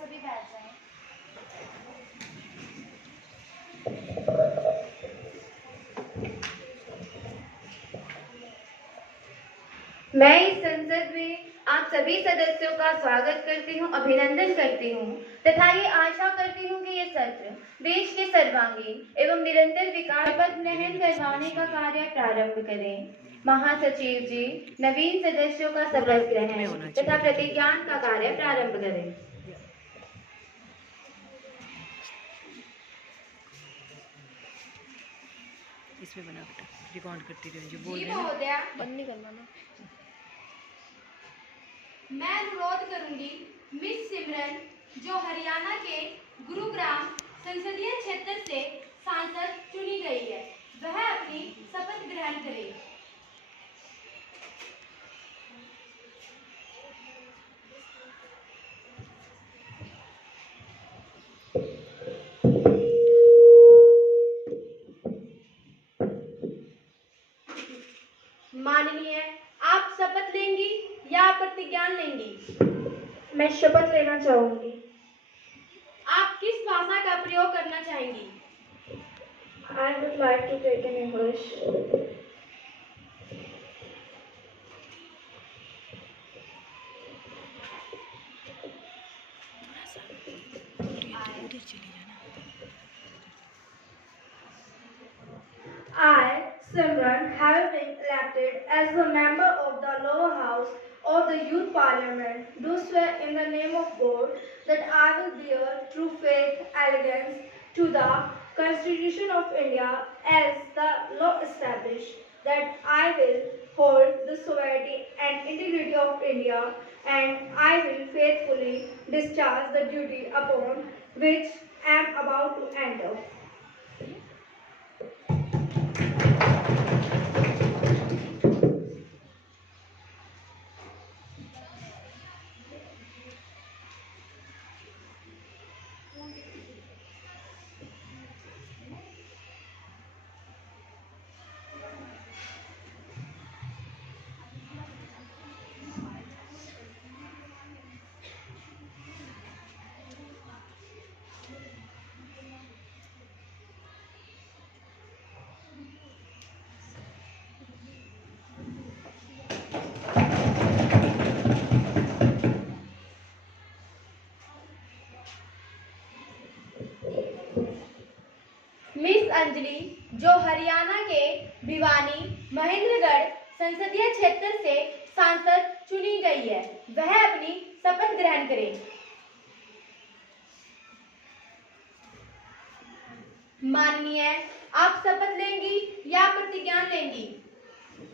सभी बैठ जाएं। मैं इस संसद में आप सभी सदस्यों का स्वागत करती हूँ, अभिनंदन करती हूँ तथा ये आशा करती हूँ कि ये सत्र देश के सर्वांगीण एवं निरंतर विकास शपथ ग्रहण करवाने का कार्य प्रारंभ करें। महासचिव जी नवीन सदस्यों का शपथ ग्रहण तथा प्रतिज्ञान का कार्य प्रारंभ करें। इसमें बना बेटा, रिकॉर्ड करती रहो जो बोल रहे हैं। बंद नहीं करना ना। मैं अनुरोध करूंगी मिस सिमरन जो हरियाणा के गुरुग्राम संसदीय क्षेत्र से सांसद चुनी गई है, वह अपनी शपथ ग्रहण करे। माननीय, आप शपथ लेंगी या प्रतिज्ञान लेंगी? मैं शपथ लेना चाहूंगी। आप किस भाषा का प्रयोग करना चाहेंगी? I would like to take in English. उधर चली जाना। I, Simran, have been elected as a member of the lower house of the Youth Parliament, do swear in the name of God that I will bear true faith, allegiance to the Constitution of India as the law established, that I will hold the sovereignty and integrity of India, and I will faithfully discharge the duty upon which I am about to enter. Miss Anjali जो हरियाणा के भिवानी महेंद्रगढ़ संसदीय क्षेत्र से सांसद चुनी गई है, वह अपनी शपथ ग्रहण करें। माननीय, आप शपथ लेंगी या प्रतिज्ञान लेंगी?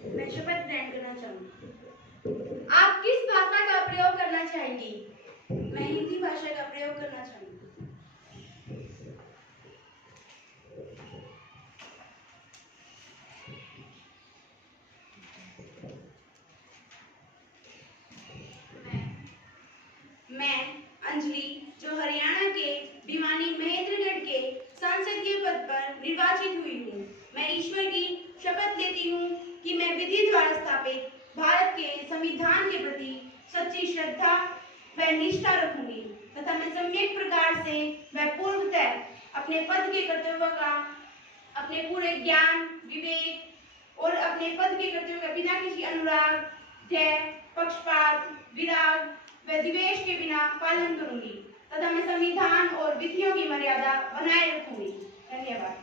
मैं शपथ ग्रहण करना चाहूंगी। आप किस भाषा का प्रयोग करना चाहेंगी? मैं हिंदी भाषा का प्रयोग करना चाहूंगी। मैं अंजलि जो हरियाणा के भिवानी महेंद्रगढ़ के संसदीय पद पर निर्वाचित हुई हूँ, मैं ईश्वर की शपथ लेती हूँ कि मैं विधि द्वारा स्थापित भारत के संविधान के प्रति सच्ची श्रद्धा व निष्ठा रखूंगी तथा मैं सम्यक प्रकार से व पूर्णतः अपने पद के कर्तव्यों का अपने पूरे ज्ञान, विवेक और अपने पद के कर्तव्यों का बिना किसी अनुराग, भय, पक्षपात, विराग व द्वेष के बिना पालन करूंगी तथा मैं संविधान और विधियों की मर्यादा बनाए रखूंगी। धन्यवाद।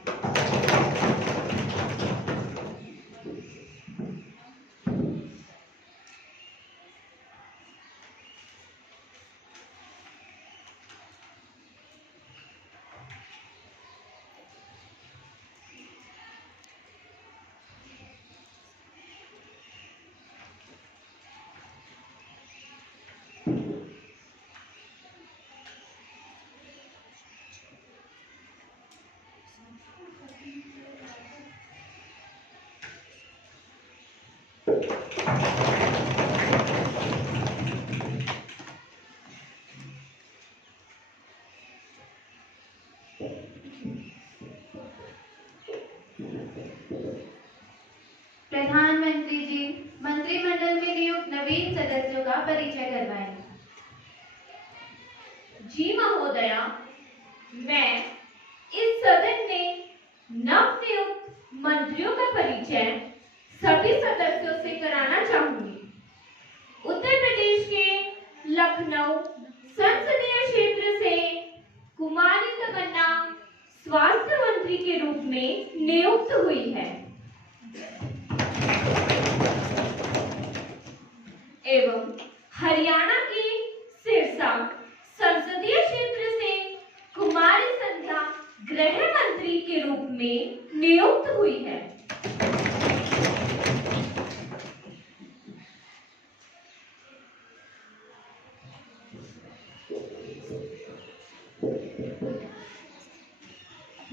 प्रधानमंत्री जी मंत्रिमंडल में नियुक्त नवीन सदस्यों का परिचय करवाएं। जी महोदया, मैं इस सदन में नवनियुक्त मंत्रियों का परिचय सभी सदस्यों से कराना चाहूंगी। उत्तर प्रदेश के लखनऊ संसदीय क्षेत्र से कुमारी तमन्ना स्वास्थ्य मंत्री के रूप में नियुक्त हुई है एवं हरियाणा के सिरसा संसदीय क्षेत्र से कुमारी संध्या गृह मंत्री के रूप में नियुक्त हुई है।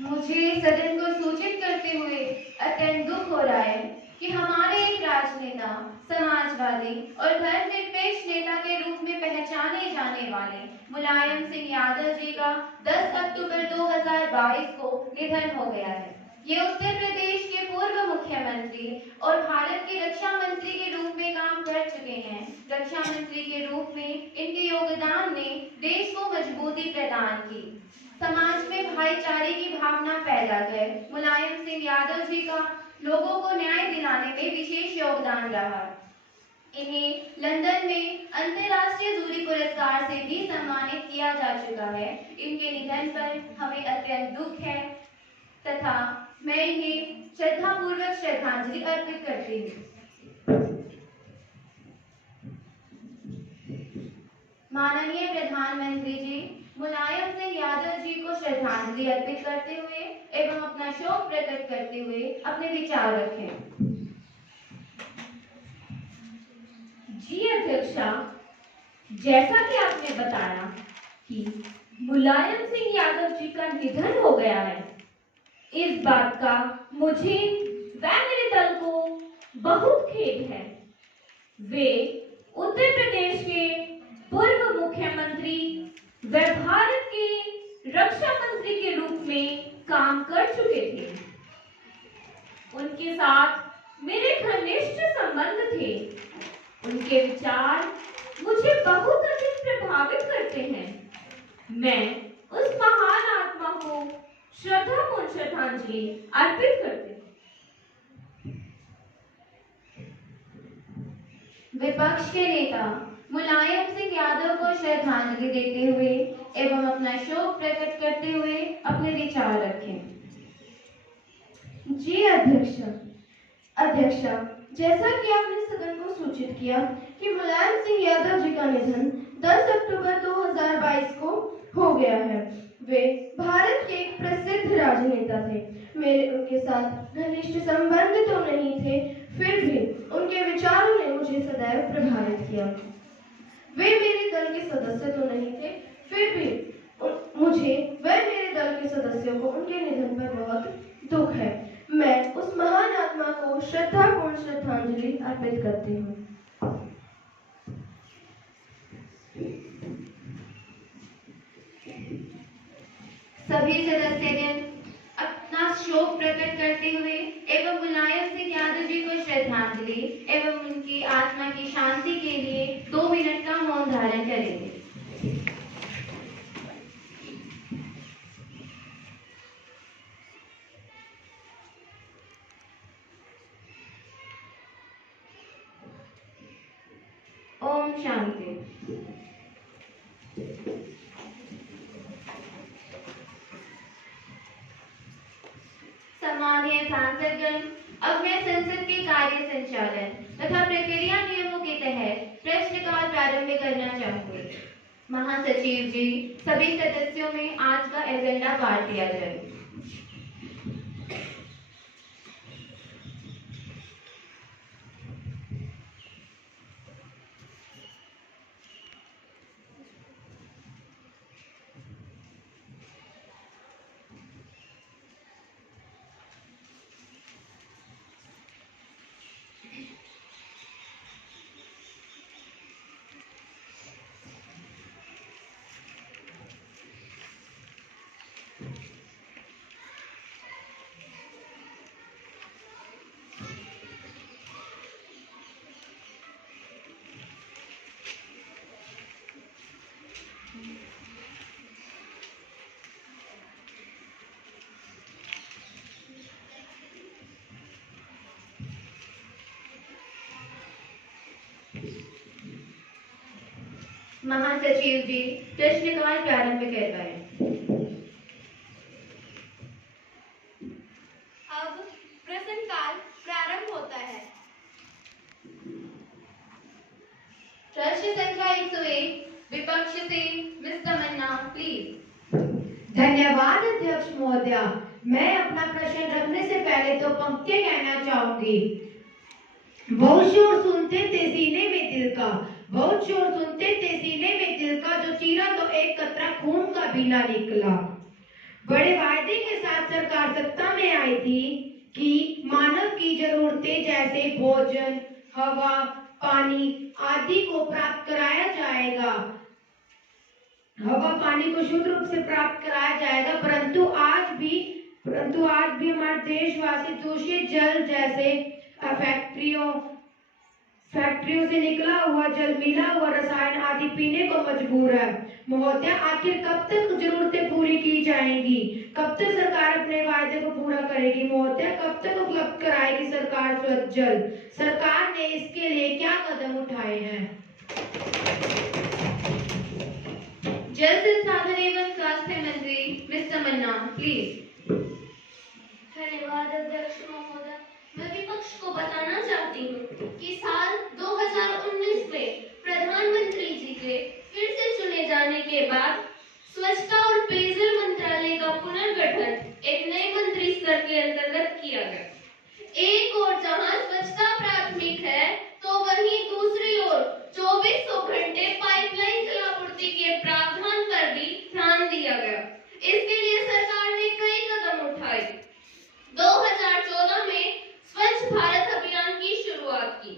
मुझे सदन को सूचित करते हुए अत्यंत दुख हो रहा है कि हमारे एक राजनेता, समाजवादी और धर्मनिरपेक्ष नेता के रूप में पहचाने जाने वाले मुलायम सिंह यादव जी का 10 अक्टूबर 2022 को निधन हो गया है। ये उत्तर प्रदेश के पूर्व मुख्यमंत्री और भारत के रक्षा मंत्री के रूप में काम कर चुके हैं। रक्षा मंत्री के रूप में इनके योगदान ने देश को मजबूती प्रदान की, समाज में भाईचारे की भावना पैदा कर। मुलायम सिंह यादव जी का लोगों को न्याय दिलाने में विशेष योगदान रहा। इन्हें लंदन में अंतर्राष्ट्रीय दूरी पुरस्कार से भी सम्मानित किया जा चुका है। इनके निधन पर हमें अत्यंत दुख है तथा मैं इन्हें श्रद्धापूर्वक श्रद्धांजलि अर्पित करती हूँ। माननीय प्रधानमंत्री जी, मुलायम सिंह यादव जी को श्रद्धांजलि अर्पित करते हुए एवं अपना शोक प्रकट करते हुए अपने विचार रखें। जी अध्यक्षा, जैसा कि आपने बताया कि मुलायम सिंह यादव जी का निधन हो गया है, इस बात का मुझे व मेरे दल को बहुत खेद है। वे उत्तर प्रदेश के पूर्व मुख्यमंत्री व भारत के रक्षा मंत्री के रूप में काम कर चुके थे। उनके साथ मेरे घनिष्ठ संबंध थे। उनके विचार मुझे बहुत अधिक प्रभावित करते हैं। मैं उस महान आत्मा को श्रद्धापूर्ण श्रद्धांजलि अर्पित करती हूँ। विपक्ष के नेता मुलायम सिंह यादव को श्रद्धांजलि देते हुए एवं अपना शोक प्रकट करते हुए अपने विचार रखें। जी अध्यक्षा, जैसा कि आपने सदन को सूचित किया कि मुलायम सिंह यादव जी का निधन 10 अक्टूबर 2022 को हो गया है। वे भारत के एक प्रसिद्ध राजनेता थे। मेरे उनके साथ घनिष्ठ संबंध तो नहीं थे, फिर भी उनके विचारों ने मुझे सदैव प्रभावित किया। वे मेरे दल के सदस्य तो नहीं थे, फिर भी मुझे व मेरे दल के सदस्यों को उनके निधन पर बहुत दुख है। मैं उस महान आत्मा को श्रद्धापूर्ण श्रद्धांजलि अर्पित करती हूँ। सभी सदस्यगण अपना शोक प्रकट करते हुए एवं मुलायम सिंह यादव जी को श्रद्धांजलि एवं उनकी आत्मा की शांति के लिए 2 मिनट का मौन धारण करेंगे। ओम शांति। सम्मानीय सांसदगण, अब मैं संसद के कार्य संचालन तथा प्रक्रिया नियमों के तहत प्रश्नकाल प्रारंभ करना चाहूंगी। महासचिव जी, सभी सदस्यों में आज का एजेंडा बांट दिया जाए। महासचिव जी प्रश्नकाल प्रारंभ करवाएं। अब प्रश्नकाल प्रारंभ होता है। प्रश्न संख्या 101 विपक्ष से मिस तमन्ना प्लीज। धन्यवाद अध्यक्ष महोदया। मैं अपना प्रश्न रखने से पहले तो पंक्तियां कहना चाहूंगी। बहुत शोर सुनते थे सीने में दिल का, बहुत शोर सुनते थे सीने में दिल का, जो चीरा तो एक कतरा खून का भी ना निकला। बड़े वायदे के साथ सरकार सत्ता में आई थी कि मानव की जरूरतें जैसे भोजन, हवा, पानी आदि को प्राप्त कराया जाएगा, हवा पानी को शुद्ध रूप से प्राप्त कराया जाएगा, परंतु आज भी हमारे देशवासी दूषित जल जैसे फैक्ट्रियों से निकला हुआ जल, मिला हुआ रसायन आदि पीने को मजबूर है। महोदया, आखिर कब तक जरूरतें पूरी की जाएंगी? कब तक सरकार अपने वायदे को पूरा करेगी? महोदया, कब तक उपलब्ध कराएगी सरकार स्वच्छ जल? सरकार ने इसके लिए क्या कदम उठाए हैं? जल संसाधन एवं स्वास्थ्य मंत्री मिस तमन्ना प्लीज। धन्यवाद अध्यक्ष महोदय। मैं विपक्ष को बताना चाहती हूँ कि साल 2019 में प्रधानमंत्री जी के फिर से चुने जाने के बाद स्वच्छता और पेयजल मंत्रालय का पुनर्गठन एक नए मंत्री स्तर के अंतर्गत किया गया। एक ओर जहाँ स्वच्छता प्राथमिक है, तो वहीं दूसरी ओर 2400 घंटे पाइपलाइन जलापूर्ति के प्रावधान पर भी ध्यान दिया गया। इसके लिए सरकार ने कई कदम उठाए। 2014 में स्वच्छ भारत अभियान की शुरुआत की।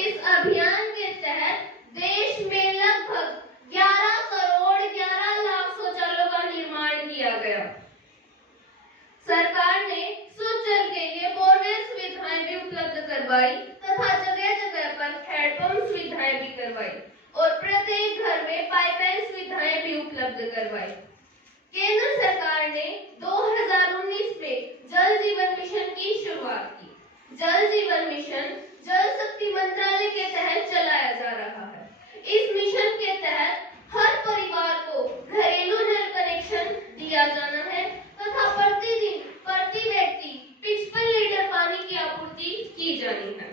इस अभियान के तहत देश में लगभग 11 करोड़ 11 लाख शौचालयों का निर्माण किया गया। सरकार ने शुद्ध जल के लिए बोरवेल सुविधाएं भी उपलब्ध करवाई तथा जगह जगह पर हैंडपंप सुविधाएं भी करवाई और प्रत्येक घर में पाइपलाइन सुविधाएं भी उपलब्ध करवाई। केंद्र सरकार ने 2019 में जल जीवन मिशन की शुरुआत की। जल जीवन मिशन जल शक्ति मंत्रालय के तहत चलाया जा रहा है। इस मिशन के तहत हर परिवार को घरेलू नल कनेक्शन दिया जाना है तथा प्रतिदिन प्रति व्यक्ति 55 लीटर पानी की आपूर्ति की जानी है।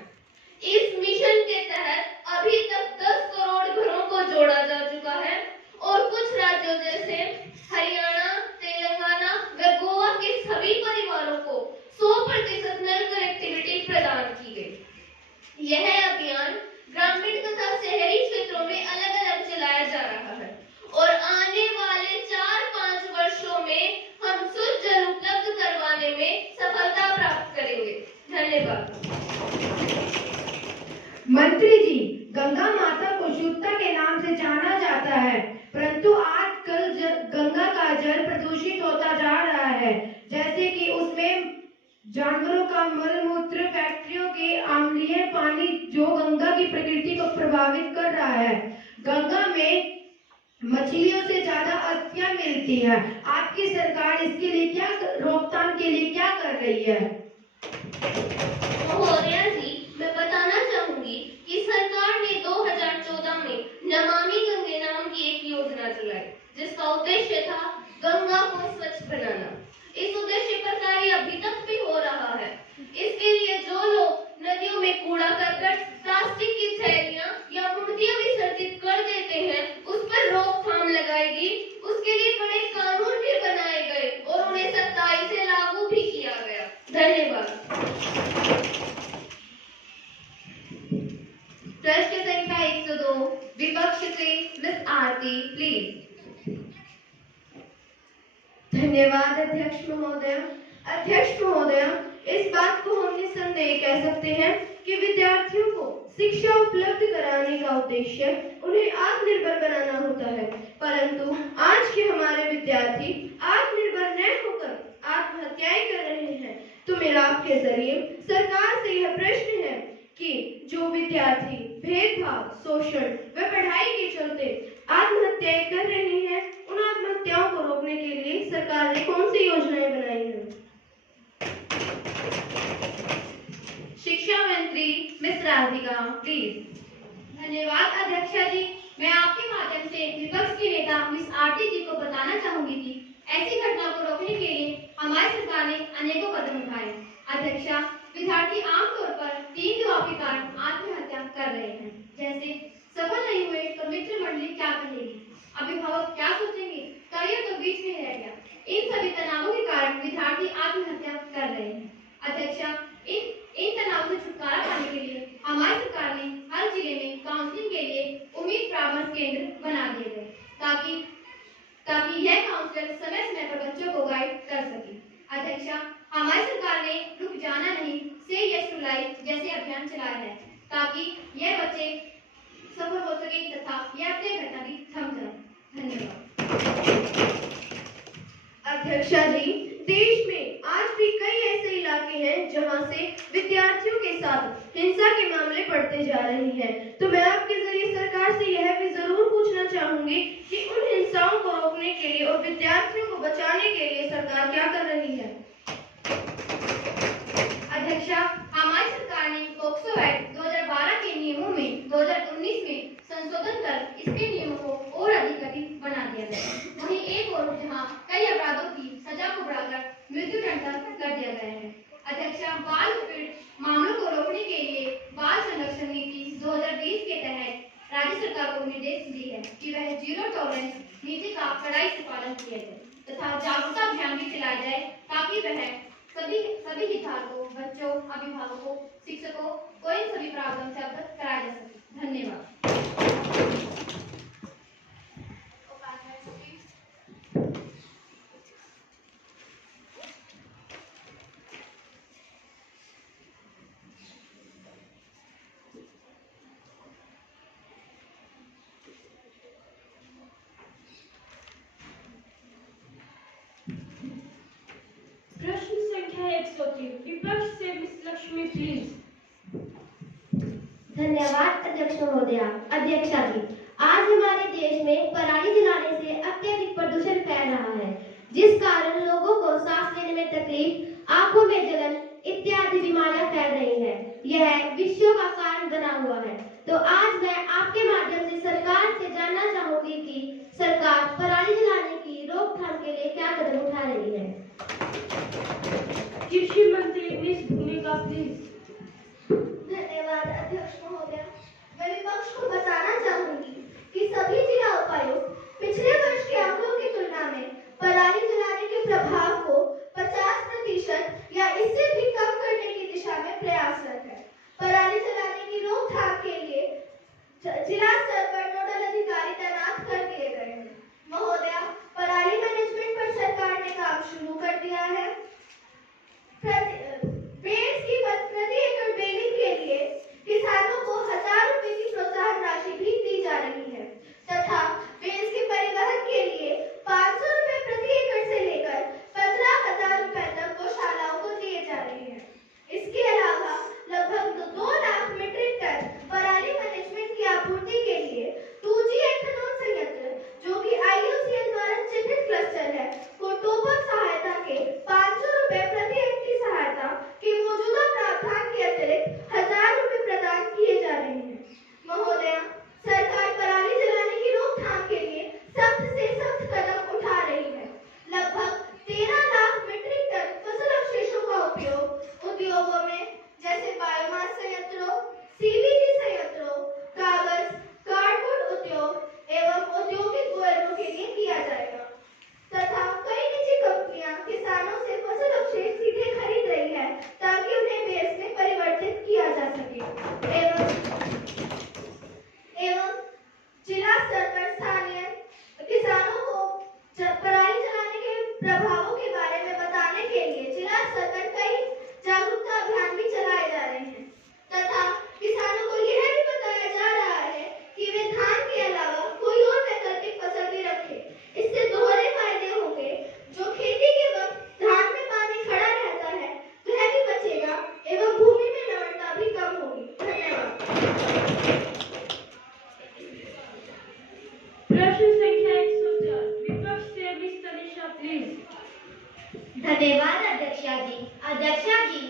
इस मिशन के तहत अभी तक 10 करोड़ घरों को जोड़ा जा चुका है और कुछ राज्यों जैसे हरियाणा, तेलंगाना व गोवा के सभी परिवारों को 100% नल कनेक्टिविटी प्रदान की गई। यह अभियान ग्रामीण तथा शहरी क्षेत्रों में अलग अलग चलाया जा रहा है और आने वाले 4-5 वर्षों में हम शुद्ध जल उपलब्ध करवाने में सफलता प्राप्त करेंगे। धन्यवाद। मंत्री जी, गंगा माता को शुद्धता के नाम से जाना जाता है, परंतु आजकल गंगा का जल प्रदूषित होता जा रहा है, जैसे कि उसमें जानवरों का मल मूत्र, फैक्ट्रियों के अम्लीय पानी जो गंगा की प्रकृति को प्रभावित कर रहा है। गंगा में मछलियों से ज्यादा अस्थियां मिलती है। आपकी सरकार इसके लिए क्या रोकथाम के लिए क्या कर रही है? महोदया जी, मैं बताना चाहूंगी कि सरकार ने 2014 में नमामि गंगे नाम की एक योजना चलाई, जिसका उद्देश्य था गंगा को स्वच्छ बनाना। इस उद्देश्य पर कार्य अभी तक भी हो रहा है। इसके लिए जो लोग नदियों में कूड़ा करकट, प्लास्टिक की थैलियां या मूर्तियां विसर्जित कर देते हैं, उस पर रोकथाम लगाएगी। उसके लिए बड़े कानून भी बनाए गए और उन्हें सख्ताई से लागू भी किया गया। धन्यवाद। प्रश्न संख्या 102 विपक्ष से मिस आरती प्लीज। धन्यवाद अध्यक्ष महोदय। अध्यक्ष महोदय, इस बात को हम निस्संदेह कह सकते हैं कि विद्यार्थियों को शिक्षा उपलब्ध कराने का उद्देश्य उन्हें आत्मनिर्भर बनाना होता है, परंतु आज के हमारे विद्यार्थी आत्मनिर्भर न होकर आत्महत्याएं कर रहे हैं। तो मेरा आपके जरिए सरकार से यह प्रश्न है कि जो विद्यार्थी भेदभाव, शोषण व पढ़ाई के चलते आत्महत्याएं कर रहे हैं, उन आत्महत्याओं को रोकने के लिए सरकार ने कौन सी योजनाएं बनाई हैं? शिक्षा मंत्री मिस राधिका प्लीज। धन्यवाद अध्यक्षा जी। मैं आपके माध्यम से विपक्ष के नेता मिस आरती जी को बताना चाहूंगी कि ऐसी घटना को रोकने के लिए हमारी सरकार ने अनेकों कदम उठाए। अध्यक्षा, विद्यार्थी आमतौर पर 3 जवाब के कारण आत्महत्या कर रहे हैं, जैसे सफल नहीं हुए तो मित्र मंडली क्या कहेगी, अभिभावक क्या सोचेंगे, करियर तो बीच में रह गया। इन सभी तनावों के कारण विद्यार्थी आत्महत्या कर रहे हैं। अध्यक्षा, इन तनावों से छुटकारा पाने के लिए हमारी सरकार ने हर जिले में काउंसलिंग के लिए उम्मीद परामर्श केंद्र बना दिए गए ताकि यह काउंसलर समय समय पर बच्चों को गाइड कर सके। अध्यक्षा, हमारी सरकार ने रुक जाना नहीं से यस टू लाइफ जैसे अभियान चलाया है ताकि यह बच्चे सफल हो सके तथा यह अपने घटना भी थम जाए। धन्यवाद। अध्यक्षा जी, देश में आज भी कई ऐसे इलाके हैं जहां से विद्यार्थियों के साथ हिंसा के मामले बढ़ते जा रहे हैं, तो मैं आपके जरिए सरकार से यह भी जरूर पूछना चाहूंगी कि उन हिंसाओं को रोकने के लिए और विद्यार्थियों को बचाने के लिए सरकार क्या कर रही है। अध्यक्षा, हमारी सरकार ने पोक्सो एक्ट 2012 के नियमों में 2019 में संशोधन कर इसके नियमों को और अधिक कठिन बना दिया गया। वहीं एक और जहां कई अपराधों की सजा को बढ़ाकर मृत्युदंड तक कर दिया गया है। अध्यक्षा, बाल उत्पीड़न मामलों को रोकने के लिए बाल संरक्षण नीति 2020 के तहत राज्य सरकार को निर्देश दिए हैं कि वह जीरो टॉलरेंस नीति का कड़ाई से पालन किया जाए तथा जागरूकता अभियान भी चलाया जाए ताकि वह सभी हितधारकों, बच्चों, अभिभावकों, शिक्षकों को इन सभी प्रावधानों से अवगत कराया जा सके। धन्यवाद। प्रश्न संख्या 103 विपक्ष से मिस लक्ष्मी प्लीज। धन्यवाद अध्यक्ष महोदया। अध्यक्षा जी, आज हमारे देश में पराली जलाने से अत्यधिक प्रदूषण फैल रहा है, जिस कारण लोगों को सांस लेने में तकलीफ, आंखों में जलन इत्यादि बीमारियां फैल रही हैं। यह विश्व का कारण बना हुआ है। तो आज मैं आपके माध्यम से सरकार से जानना चाहूंगी कि सरकार पराली जलाने की रोकथाम के लिए क्या कदम उठा रही है। कृषि मंत्री मिस भूमिका प्लीज। धन्यवाद अध्यक्ष महोदया। मैं विपक्ष को बताना चाहूंगी कि सभी जिला उपायुक्त पिछले वर्ष के आंकड़ों की तुलना में पराली जलाने के प्रभाव को 50% या इससे भी कम करने की दिशा में प्रयासरत है। पराली जलाने की रोकथाम के लिए जिला स्तर पर नोडल अधिकारी तैनात कर दिए गए हैं। महोदया, पराली मैनेजमेंट पर सरकार ने काम शुरू कर दिया है। बेल्स की प्रति एकड़ बेलिंग के लिए किसानों को 1000 रुपए की प्रोत्साहन राशि भी दी जा रही है तथा बेल्स के परिवहन के लिए 500 रुपए प्रति एकड़ से लेकर 15,000 रुपए तक गौशालाओं को दिए जा रहे हैं। इसके अलावा लगभग 2 लाख मीट्रिक टन पराली मैनेजमेंट की आपूर्ति के लिए 2G एथेनॉल संयंत्र, जो कि IUCN द्वारा चिन्हित क्लस्टर है, को टोपक सहायता के 500 रुपए प्रति हेक्टेयर सहायता के मौजूदा प्रावधान के अतिरिक्त 1000 रुपए प्रदान किए जा रहे हैं। महोदया, सरकार पराली जलाने की रोकथाम के लिए सख्त से सख्त कदम उठा रही है। लगभग 13 लाख मीट्रिक टन फसल अवशेषों का उपयोग उद्योगों में जैसे बायोमास संयंत्रों, CBG संयंत्रों, कागज, कार्डबोर्ड उद्योग एवं औद्योगिक बोयलरों के लिए किया जाएगा तथा कई निजी कंपनियां किसानों से फसल अवशेष सीधे खरीद रही है ताकि उन्हें बेस में परिवर्तित किया जा सके। एवं जिला स्तर पर स्थानीय किसानों को पराली जलाने के प्रभावों के बारे में बताने के लिए जिला स्तर पर कई जागरूकता अभियान भी चलाए जा रहे हैं तथा किसानों को यह भी बताया जा रहा है कि वे धान के अलावा कोई और वैकल्पिक फसल भी रखें। इससे दोहरे फायदे होंगे। जो खेती के वक्त धान में पानी खड़ा रहता है वह भी बचेगा एवं भूमि में लवणता भी कम होगी। धन्यवाद। प्रश्न संख्या 104 विपक्ष से मिस तनिषा प्लीज। धन्यवाद अध्यक्षा जी। अध्यक्षा जी,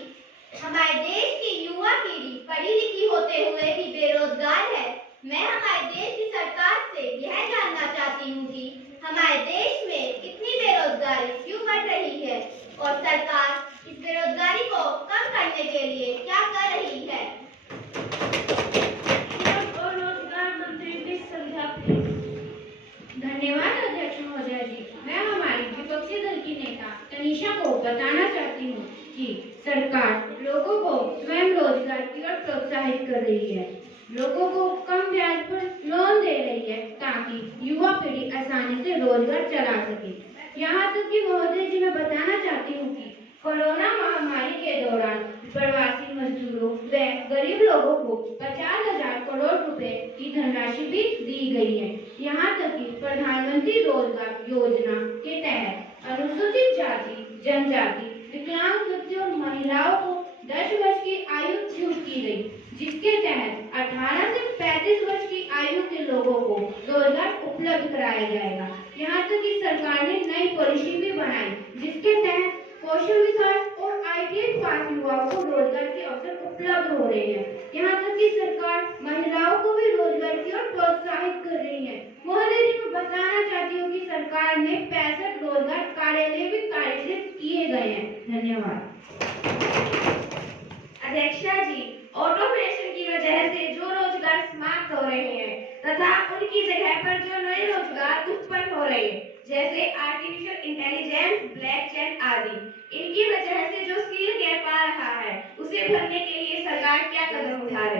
हमारे देश की युवा पीढ़ी पढ़ी लिखी होते हुए भी बेरोजगार है। मैं हमारे देश की सरकार से यह जानना चाहती हूँ कि हमारे देश में इतनी बेरोजगारी क्यों बढ़ रही है और सरकार इस बेरोजगारी को कम करने के लिए क्या कर रही है। और रोजगार मंत्री मिस संध्या प्लीज। धन्यवाद अध्यक्ष महोदय जी। मैं हमारी विपक्षी दल की नेता तनीषा को बताना चाहती हूँ कि सरकार लोगों को स्वयं रोजगार की ओर प्रोत्साहित कर रही है। लोगों को कम ब्याज पर लोन दे रही है ताकि युवा पीढ़ी आसानी से रोजगार चला सके। यहाँ तक कि महोदय जी मैं बताना चाहती हूँ कि कोरोना महामारी के दौरान प्रवासी मजदूरों व गरीब लोगों को 50,000 करोड़ रुपए की धनराशि भी दी गई है। यहाँ तक कि प्रधानमंत्री रोजगार योजना के तहत अनुसूचित जाति, जनजाति, विकलांग व्यक्तियों और महिलाओं को 10 वर्ष की आयु छूट की गई, जिसके तहत 18 से 35 वर्ष की आयु के लोगों को रोजगार उपलब्ध कराया जाएगा। यहाँ तक कि सरकार ने नई पॉलिसी भी बनाई, जिसके तहत कौशल विकास और ITI पास युवाओं को रोजगार के अवसर उपलब्ध हो रहे हैं। यहाँ तक कि सरकार महिलाओं को भी रोजगार की ओर प्रोत्साहित कर रही है। महोदय जी मैं बताना चाहती हूँ कि सरकार ने 65 रोजगार कार्यालय भी कार्यरत किए गए हैं। धन्यवाद। अध्यक्षा जी, ऑटोमेशन की वजह से जो रोजगार समाप्त हो रहे हैं तथा उनकी जगह पर जो नए रोजगार उत्पन्न हो रहे हैं, जैसे आर्टिफिशियल इंटेलिजेंस, ब्लॉकचेन आदि, इनकी वजह से जो स्किल गैप आ रहा है उसे भरने के लिए सरकार क्या कदम उठा रही है।